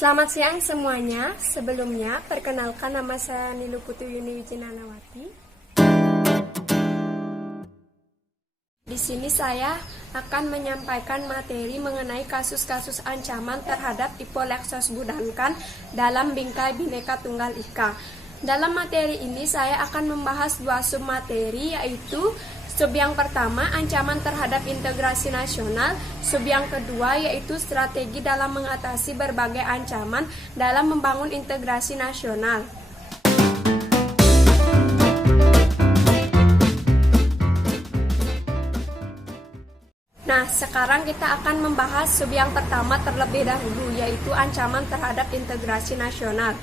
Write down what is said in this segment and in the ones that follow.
Selamat siang semuanya. Sebelumnya, perkenalkan nama saya Nilu Putu Yuni Wijinanawati. Di sini saya akan menyampaikan materi mengenai kasus-kasus ancaman terhadap Ipolexos Budankan dalam Bingkai Bhinneka Tunggal Ika. Dalam materi ini saya akan membahas dua submateri, yaitu sub yang pertama, ancaman terhadap integrasi nasional. Sub yang kedua, yaitu strategi dalam mengatasi berbagai ancaman dalam membangun integrasi nasional. Nah, sekarang kita akan membahas sub yang pertama terlebih dahulu, yaitu ancaman terhadap integrasi nasional.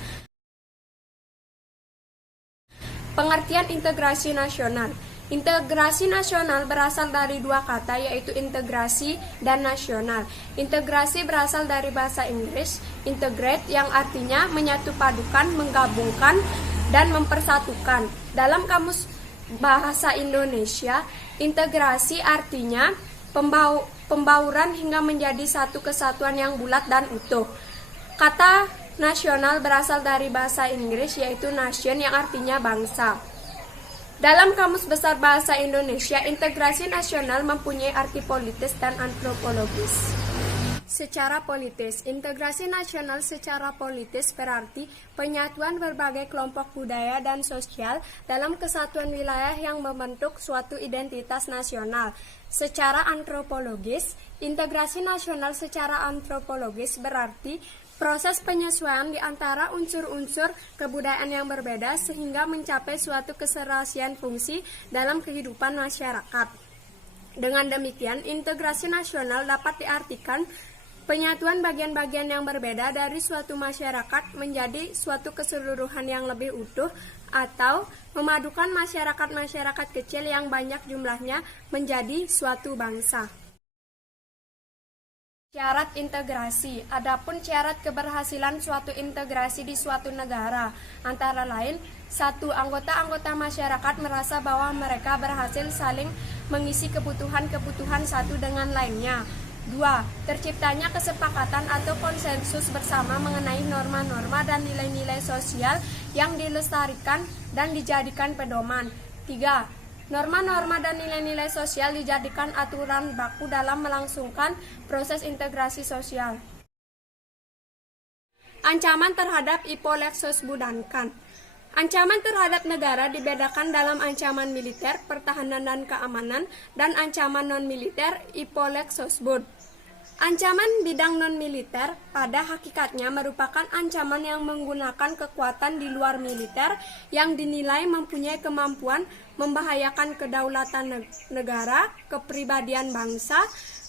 Pengertian integrasi nasional. Integrasi nasional berasal dari dua kata, yaitu integrasi dan nasional. Integrasi berasal dari bahasa Inggris, integrate, yang artinya menyatu padukan, menggabungkan, dan mempersatukan. Dalam kamus bahasa Indonesia, integrasi artinya pembauran hingga menjadi satu kesatuan yang bulat dan utuh. Kata nasional berasal dari bahasa Inggris, yaitu nation, yang artinya bangsa. Dalam Kamus Besar Bahasa Indonesia, integrasi nasional mempunyai arti politis dan antropologis. Secara politis, integrasi nasional secara politis berarti penyatuan berbagai kelompok budaya dan sosial dalam kesatuan wilayah yang membentuk suatu identitas nasional. Secara antropologis, integrasi nasional secara antropologis berarti proses penyesuaian di antara unsur-unsur kebudayaan yang berbeda sehingga mencapai suatu keserasian fungsi dalam kehidupan masyarakat. Dengan demikian, integrasi nasional dapat diartikan penyatuan bagian-bagian yang berbeda dari suatu masyarakat menjadi suatu keseluruhan yang lebih utuh, atau memadukan masyarakat-masyarakat kecil yang banyak jumlahnya menjadi suatu bangsa. Syarat integrasi. Adapun syarat keberhasilan suatu integrasi di suatu negara antara lain, 1. Anggota-anggota masyarakat merasa bahwa mereka berhasil saling mengisi kebutuhan-kebutuhan satu dengan lainnya. 2. Terciptanya kesepakatan atau konsensus bersama mengenai norma-norma dan nilai-nilai sosial yang dilestarikan dan dijadikan pedoman. 3. Norma-norma dan nilai-nilai sosial dijadikan aturan baku dalam melangsungkan proses integrasi sosial. Ancaman terhadap Ipolexos Budankan. Ancaman terhadap negara dibedakan dalam ancaman militer, pertahanan dan keamanan, dan ancaman non-militer Ipolexos Bud. Ancaman bidang non-militer pada hakikatnya merupakan ancaman yang menggunakan kekuatan di luar militer yang dinilai mempunyai kemampuan membahayakan kedaulatan negara, kepribadian bangsa,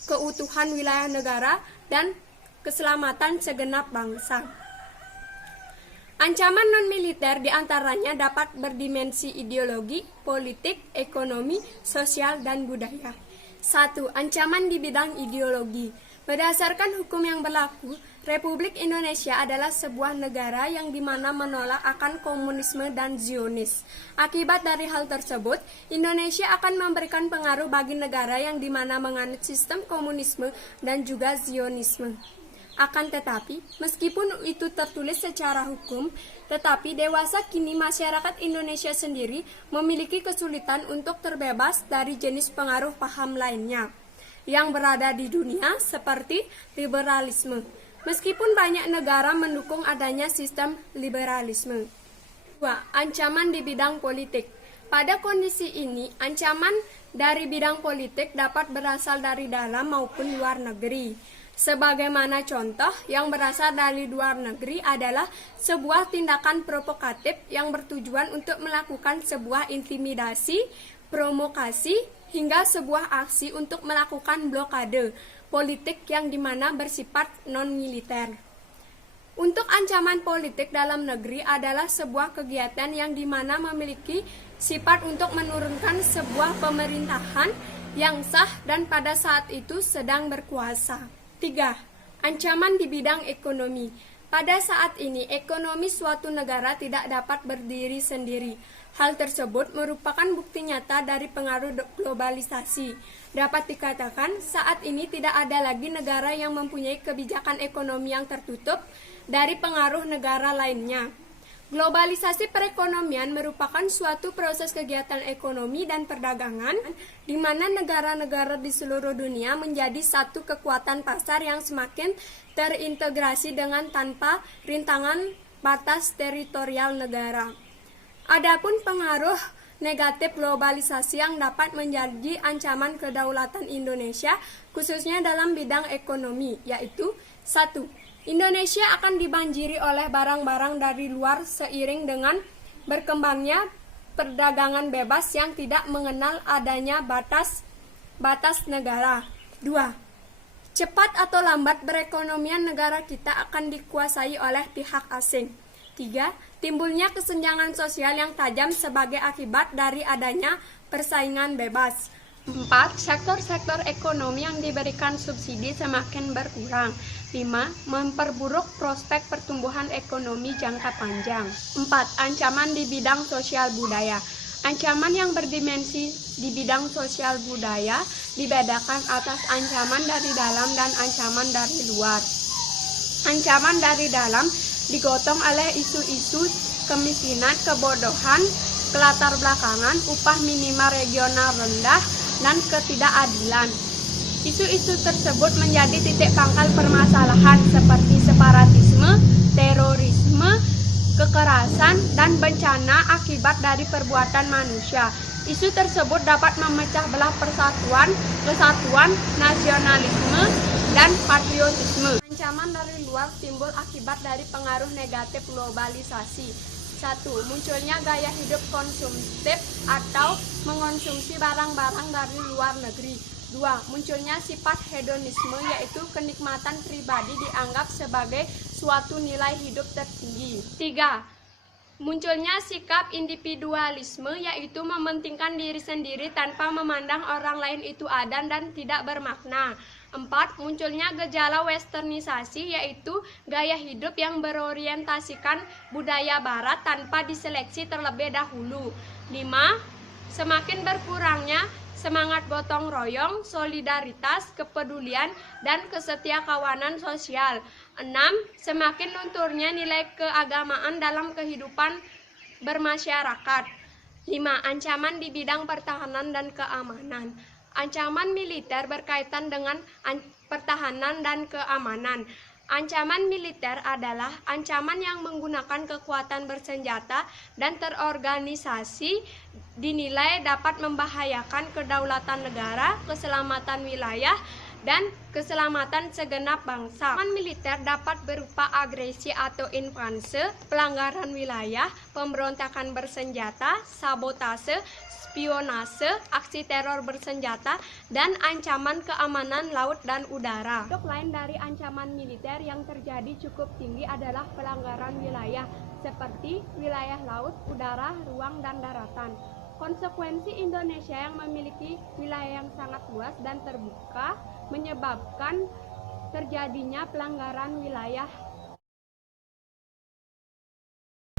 keutuhan wilayah negara, dan keselamatan segenap bangsa. Ancaman non-militer diantaranya dapat berdimensi ideologi, politik, ekonomi, sosial, dan budaya. 1. Ancaman di bidang ideologi. Berdasarkan hukum yang berlaku, Republik Indonesia adalah sebuah negara yang dimana menolak akan komunisme dan Zionis. Akibat dari hal tersebut, Indonesia akan memberikan pengaruh bagi negara yang dimana menganut sistem komunisme dan juga Zionisme. Akan tetapi, meskipun itu tertulis secara hukum, tetapi dewasa kini masyarakat Indonesia sendiri memiliki kesulitan untuk terbebas dari jenis pengaruh paham lainnya yang berada di dunia seperti liberalisme, meskipun banyak negara mendukung adanya sistem liberalisme. 2. Ancaman di bidang politik. Pada kondisi ini, ancaman dari bidang politik dapat berasal dari dalam maupun luar negeri. Sebagaimana contoh yang berasal dari luar negeri adalah sebuah tindakan provokatif yang bertujuan untuk melakukan sebuah intimidasi, provokasi, hingga sebuah aksi untuk melakukan blokade politik yang dimana bersifat non-militer. Untuk ancaman politik dalam negeri adalah sebuah kegiatan yang dimana memiliki sifat untuk menurunkan sebuah pemerintahan yang sah dan pada saat itu sedang berkuasa. 3. Ancaman di bidang ekonomi. Pada saat ini, ekonomi suatu negara tidak dapat berdiri sendiri. Hal tersebut merupakan bukti nyata dari pengaruh globalisasi. Dapat dikatakan, saat ini tidak ada lagi negara yang mempunyai kebijakan ekonomi yang tertutup, dari pengaruh negara lainnya. Globalisasi perekonomian merupakan suatu proses kegiatan ekonomi dan perdagangan di mana negara-negara di seluruh dunia menjadi satu kekuatan pasar yang semakin terintegrasi dengan tanpa rintangan batas teritorial negara. Adapun pengaruh negatif globalisasi yang dapat menjadi ancaman kedaulatan Indonesia khususnya dalam bidang ekonomi, yaitu 1. Indonesia akan dibanjiri oleh barang-barang dari luar seiring dengan berkembangnya perdagangan bebas yang tidak mengenal adanya batas negara. 2. Cepat atau lambat perekonomian negara kita akan dikuasai oleh pihak asing. 3. Timbulnya kesenjangan sosial yang tajam sebagai akibat dari adanya persaingan bebas. 4. Sektor-sektor ekonomi yang diberikan subsidi semakin berkurang. 5. Memperburuk prospek pertumbuhan ekonomi jangka panjang. 4. Ancaman di bidang sosial budaya. Ancaman yang berdimensi di bidang sosial budaya dibedakan atas ancaman dari dalam dan ancaman dari luar. Ancaman dari dalam digotong oleh isu-isu kemiskinan, kebodohan, kelatar belakangan, upah minimal regional rendah, dan ketidakadilan. Isu-isu tersebut menjadi titik pangkal permasalahan seperti separatisme, terorisme, kekerasan, dan bencana akibat dari perbuatan manusia. Isu tersebut dapat memecah belah persatuan, kesatuan, nasionalisme, dan patriotisme. Ancaman dari luar timbul akibat dari pengaruh negatif globalisasi. 1. Munculnya gaya hidup konsumtif atau mengonsumsi barang-barang dari luar negeri. 2. Munculnya sifat hedonisme, yaitu kenikmatan pribadi dianggap sebagai suatu nilai hidup tertinggi. 3. Munculnya sikap individualisme, yaitu mementingkan diri sendiri tanpa memandang orang lain itu ada dan tidak bermakna. 4. Munculnya gejala westernisasi, yaitu gaya hidup yang berorientasikan budaya barat tanpa diseleksi terlebih dahulu. 5. Semakin berkurangnya semangat gotong royong, solidaritas, kepedulian, dan kesetiakawanan sosial. 6. Semakin lunturnya nilai keagamaan dalam kehidupan bermasyarakat. 5. Ancaman di bidang pertahanan dan keamanan. Ancaman militer berkaitan dengan pertahanan dan keamanan. Ancaman militer adalah ancaman yang menggunakan kekuatan bersenjata dan terorganisasi dinilai dapat membahayakan kedaulatan negara, keselamatan wilayah, dan keselamatan segenap bangsa. Ancaman militer dapat berupa agresi atau invasi, pelanggaran wilayah, pemberontakan bersenjata, sabotase, spionase, aksi teror bersenjata, dan ancaman keamanan laut dan udara. Bentuk lain dari ancaman militer yang terjadi cukup tinggi adalah pelanggaran wilayah, seperti wilayah laut, udara, ruang, dan daratan. Konsekuensi Indonesia yang memiliki wilayah yang sangat luas dan terbuka menyebabkan terjadinya pelanggaran wilayah.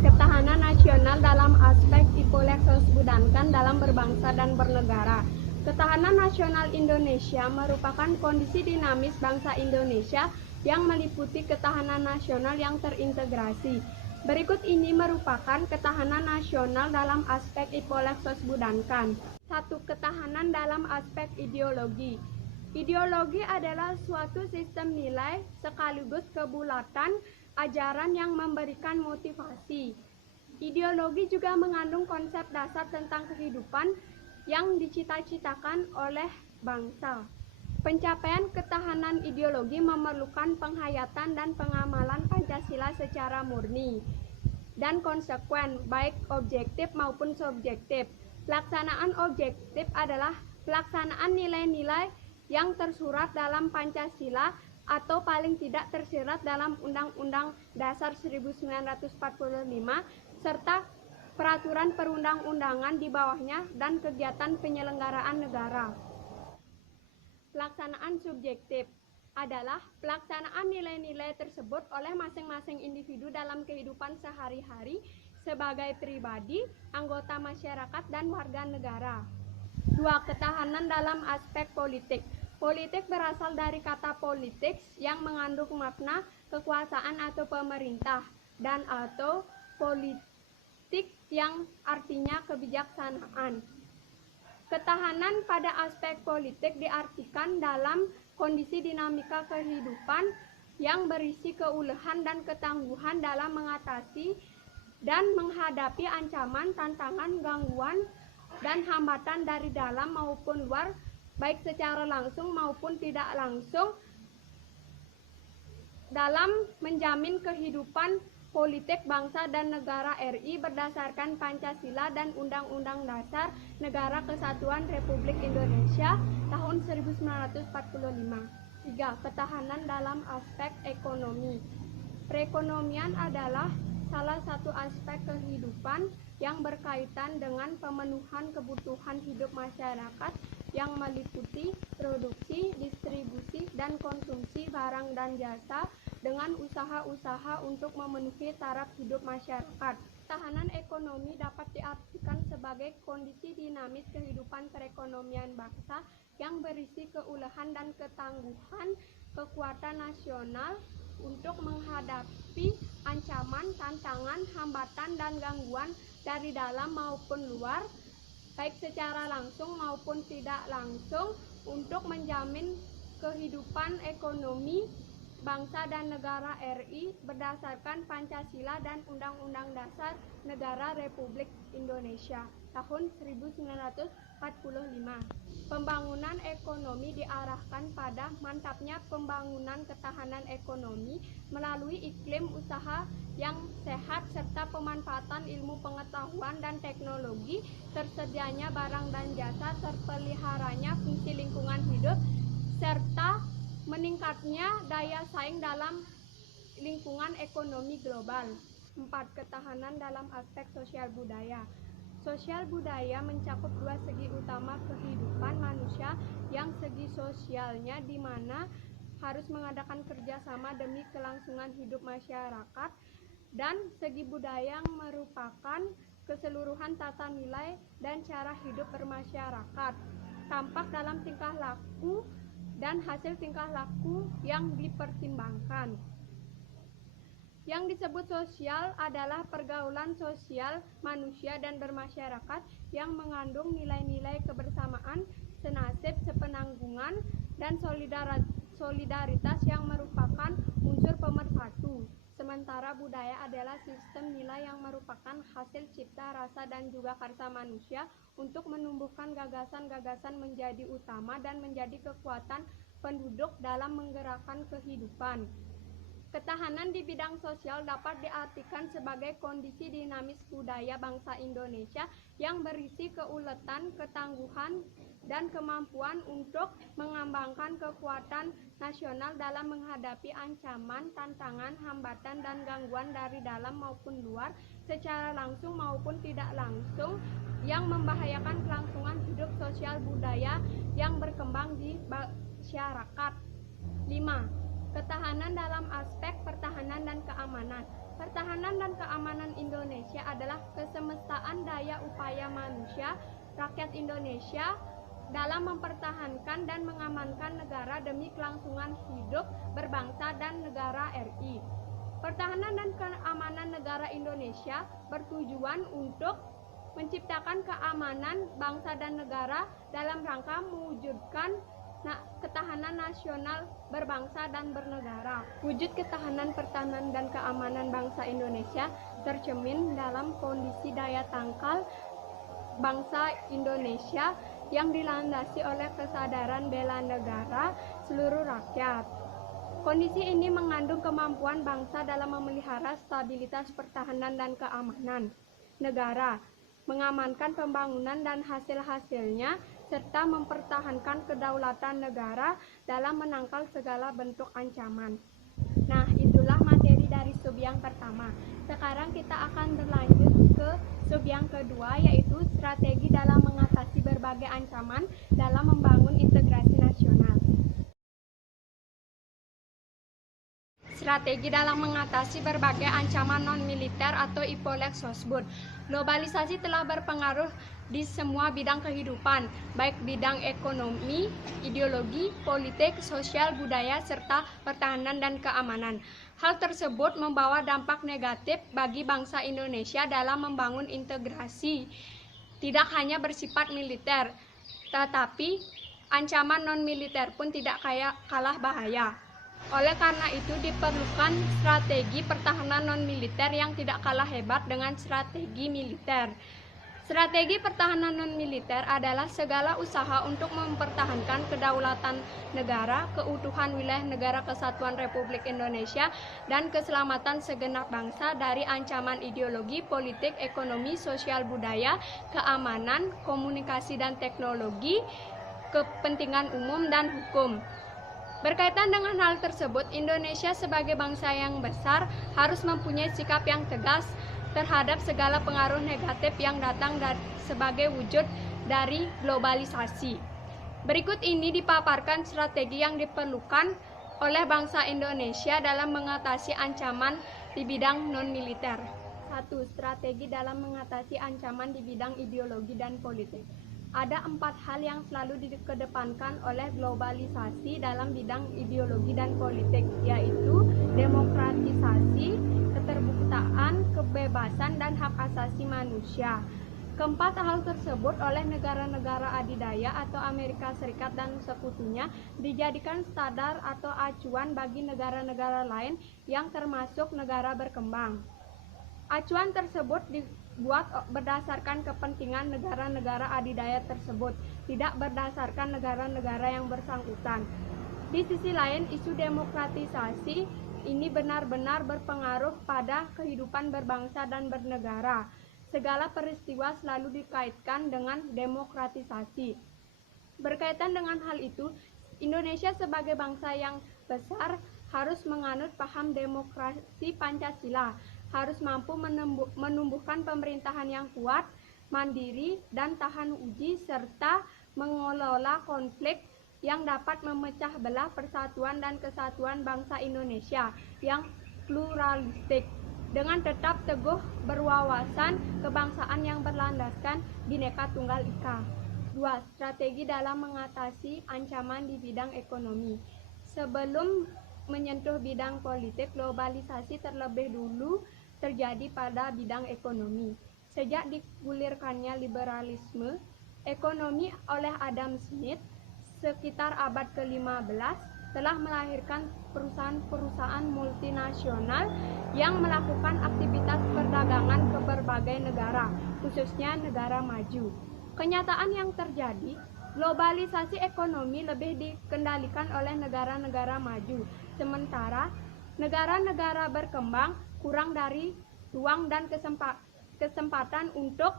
Ketahanan nasional dalam aspek Ipolexos Budankan dalam berbangsa dan bernegara. Ketahanan nasional Indonesia merupakan kondisi dinamis bangsa Indonesia yang meliputi ketahanan nasional yang terintegrasi. Berikut ini merupakan ketahanan nasional dalam aspek Ipolexos Budankan. 1. Ketahanan dalam aspek ideologi. Ideologi adalah suatu sistem nilai sekaligus kebulatan ajaran yang memberikan motivasi. Ideologi juga mengandung konsep dasar tentang kehidupan yang dicita-citakan oleh bangsa. Pencapaian ketahanan ideologi memerlukan penghayatan dan pengamalan Pancasila secara murni dan konsekuen, baik objektif maupun subjektif. Pelaksanaan objektif adalah pelaksanaan nilai-nilai yang tersurat dalam Pancasila atau paling tidak tersirat dalam Undang-Undang Dasar 1945 serta peraturan perundang-undangan di bawahnya dan kegiatan penyelenggaraan negara. Pelaksanaan subjektif adalah pelaksanaan nilai-nilai tersebut oleh masing-masing individu dalam kehidupan sehari-hari sebagai pribadi, anggota masyarakat, dan warga negara. 2. Ketahanan dalam aspek politik. Politik berasal dari kata politics yang mengandung makna kekuasaan atau pemerintah dan atau politik yang artinya kebijaksanaan. Ketahanan pada aspek politik diartikan dalam kondisi dinamika kehidupan yang berisi keulehan dan ketangguhan dalam mengatasi dan menghadapi ancaman, tantangan, gangguan, dan hambatan dari dalam maupun luar, baik secara langsung maupun tidak langsung, dalam menjamin kehidupan politik bangsa dan negara RI berdasarkan Pancasila dan Undang-Undang Dasar Negara Kesatuan Republik Indonesia tahun 1945. 3. Ketahanan dalam aspek ekonomi. Perekonomian adalah salah satu aspek kehidupan yang berkaitan dengan pemenuhan kebutuhan hidup masyarakat yang meliputi produksi, distribusi, dan konsumsi barang dan jasa dengan usaha-usaha untuk memenuhi taraf hidup masyarakat. Ketahanan ekonomi dapat diartikan sebagai kondisi dinamis kehidupan perekonomian bangsa yang berisi keulehan dan ketangguhan kekuatan nasional untuk menghadapi ancaman, tantangan, hambatan, dan gangguan dari dalam maupun luar, baik secara langsung maupun tidak langsung, untuk menjamin kehidupan ekonomi bangsa dan negara RI berdasarkan Pancasila dan Undang-Undang Dasar Negara Republik Indonesia tahun 1945. Pembangunan ekonomi diarahkan pada mantapnya pembangunan ketahanan ekonomi melalui iklim usaha yang sehat serta pemanfaatan ilmu pengetahuan dan teknologi, tersedianya barang dan jasa, terpeliharanya fungsi lingkungan hidup, serta meningkatnya daya saing dalam lingkungan ekonomi global. 4. Ketahanan dalam aspek sosial budaya. Sosial budaya mencakup dua segi utama kehidupan manusia, yang segi sosialnya di mana harus mengadakan kerjasama demi kelangsungan hidup masyarakat, dan segi budaya yang merupakan keseluruhan tata nilai dan cara hidup bermasyarakat, tampak dalam tingkah laku dan hasil tingkah laku yang dipertimbangkan. Yang disebut sosial adalah pergaulan sosial manusia dan bermasyarakat yang mengandung nilai-nilai kebersamaan, senasib, sepenanggungan, dan solidaritas yang merupakan unsur pemersatu. Sementara budaya adalah sistem nilai yang merupakan hasil cipta rasa dan juga karsa manusia untuk menumbuhkan gagasan-gagasan menjadi utama dan menjadi kekuatan penduduk dalam menggerakkan kehidupan. Ketahanan di bidang sosial dapat diartikan sebagai kondisi dinamis budaya bangsa Indonesia yang berisi keuletan, ketangguhan, dan kemampuan untuk mengembangkan kekuatan nasional dalam menghadapi ancaman, tantangan, hambatan, dan gangguan dari dalam maupun luar, secara langsung maupun tidak langsung, yang membahayakan kelangsungan hidup sosial budaya yang berkembang di masyarakat. 5. Ketahanan dalam aspek pertahanan dan keamanan. Pertahanan dan keamanan Indonesia adalah kesemestaan daya upaya manusia, rakyat Indonesia, dalam mempertahankan dan mengamankan negara demi kelangsungan hidup berbangsa dan negara RI. Pertahanan dan keamanan negara Indonesia bertujuan untuk menciptakan keamanan bangsa dan negara dalam rangka mewujudkan ketahanan nasional berbangsa dan bernegara. Wujud ketahanan, pertahanan, dan keamanan bangsa Indonesia tercermin dalam kondisi daya tangkal bangsa Indonesia yang dilandasi oleh kesadaran bela negara seluruh rakyat. Kondisi ini mengandung kemampuan bangsa dalam memelihara stabilitas pertahanan dan keamanan negara, mengamankan pembangunan dan hasil-hasilnya, serta mempertahankan kedaulatan negara dalam menangkal segala bentuk ancaman. Nah, itulah materi dari sub yang pertama. Sekarang kita akan berlanjut ke sub yang kedua, yaitu strategi dalam mengatasi berbagai ancaman dalam membangun integrasi nasional. Strategi dalam mengatasi berbagai ancaman non-militer atau IPOLEX Sosbud. Globalisasi telah berpengaruh di semua bidang kehidupan, baik bidang ekonomi, ideologi, politik, sosial, budaya, serta pertahanan dan keamanan. Hal tersebut membawa dampak negatif bagi bangsa Indonesia dalam membangun integrasi, tidak hanya bersifat militer, tetapi ancaman non-militer pun tidak kalah bahaya. Oleh karena itu diperlukan strategi pertahanan non-militer yang tidak kalah hebat dengan strategi militer. Strategi pertahanan non-militer adalah segala usaha untuk mempertahankan kedaulatan negara, keutuhan wilayah negara kesatuan Republik Indonesia, dan keselamatan segenap bangsa dari ancaman ideologi, politik, ekonomi, sosial, budaya, keamanan, komunikasi dan teknologi, kepentingan umum, dan hukum. Berkaitan dengan hal tersebut, Indonesia sebagai bangsa yang besar harus mempunyai sikap yang tegas terhadap segala pengaruh negatif yang datang sebagai wujud dari globalisasi. Berikut ini dipaparkan strategi yang diperlukan oleh bangsa Indonesia dalam mengatasi ancaman di bidang non-militer. 1. Strategi dalam mengatasi ancaman di bidang ideologi dan politik. Ada 4 hal yang selalu dikedepankan oleh globalisasi dalam bidang ideologi dan politik, yaitu demokratisasi, keterbukaan, kebebasan, dan hak asasi manusia. Keempat hal tersebut oleh negara-negara adidaya atau Amerika Serikat dan sekutunya dijadikan standar atau acuan bagi negara-negara lain yang termasuk negara berkembang. Acuan tersebut dibuat berdasarkan kepentingan negara-negara adidaya tersebut, tidak berdasarkan negara-negara yang bersangkutan. Di sisi lain, isu demokratisasi ini benar-benar berpengaruh pada kehidupan berbangsa dan bernegara. Segala peristiwa selalu dikaitkan dengan demokratisasi. Berkaitan dengan hal itu, Indonesia sebagai bangsa yang besar harus menganut paham demokrasi Pancasila, harus mampu menumbuhkan pemerintahan yang kuat, mandiri, dan tahan uji, serta mengelola konflik yang dapat memecah belah persatuan dan kesatuan bangsa Indonesia yang pluralistik, dengan tetap teguh berwawasan kebangsaan yang berlandaskan Bhinneka Tunggal Ika. 2. Strategi dalam mengatasi ancaman di bidang ekonomi. Sebelum menyentuh bidang politik, globalisasi terlebih dulu terjadi pada bidang ekonomi. Sejak digulirkannya liberalisme ekonomi oleh Adam Smith sekitar abad ke-15, telah melahirkan perusahaan-perusahaan multinasional yang melakukan aktivitas perdagangan ke berbagai negara, khususnya negara maju. Kenyataan yang terjadi, globalisasi ekonomi lebih dikendalikan oleh negara-negara maju, sementara negara-negara berkembang kurang dari ruang dan kesempatan untuk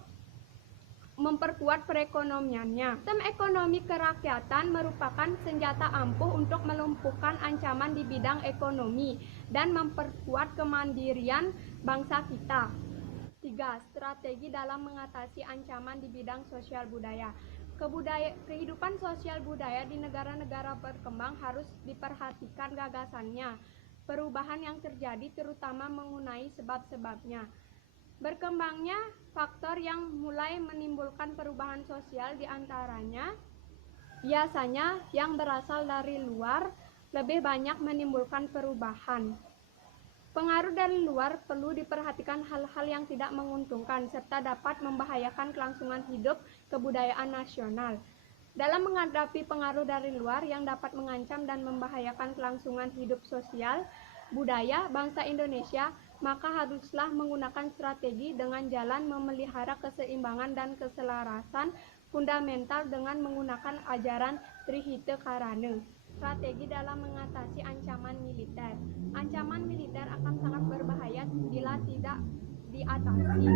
memperkuat perekonomiannya. Sistem ekonomi kerakyatan merupakan senjata ampuh untuk melumpuhkan ancaman di bidang ekonomi dan memperkuat kemandirian bangsa kita. 3. Strategi dalam mengatasi ancaman di bidang sosial budaya. Kehidupan sosial budaya di negara-negara berkembang harus diperhatikan gagasannya, perubahan yang terjadi terutama mengenai sebab-sebabnya. Berkembangnya faktor yang mulai menimbulkan perubahan sosial, diantaranya biasanya yang berasal dari luar lebih banyak menimbulkan perubahan. Pengaruh dari luar perlu diperhatikan hal-hal yang tidak menguntungkan serta dapat membahayakan kelangsungan hidup kebudayaan nasional. Dalam menghadapi pengaruh dari luar yang dapat mengancam dan membahayakan kelangsungan hidup sosial budaya bangsa Indonesia, maka haruslah menggunakan strategi dengan jalan memelihara keseimbangan dan keselarasan fundamental dengan menggunakan ajaran Trihita Karana. Strategi dalam mengatasi ancaman militer. Ancaman militer akan sangat berbahaya bila tidak diatasi.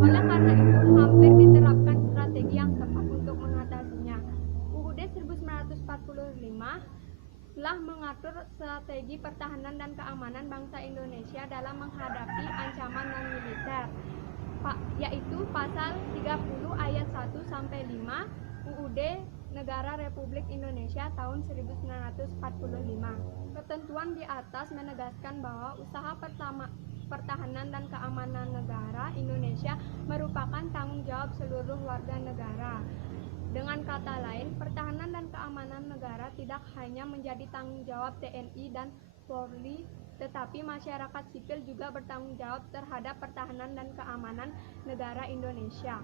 Oleh karena itu, hampir diterapkan strategi yang tepat untuk mengatasinya. UUD 1945 telah mengatur strategi pertahanan dan keamanan bangsa Indonesia dalam menghadapi ancaman non-militer, yaitu pasal 30 ayat 1 sampai 5 UUD Negara Republik Indonesia tahun 1945. Ketentuan di atas menegaskan bahwa usaha pertahanan dan keamanan negara Indonesia merupakan tanggung jawab seluruh warga negara. Dengan kata lain, pertahanan dan keamanan negara tidak hanya menjadi tanggung jawab TNI dan Polri, tetapi masyarakat sipil juga bertanggung jawab terhadap pertahanan dan keamanan negara Indonesia.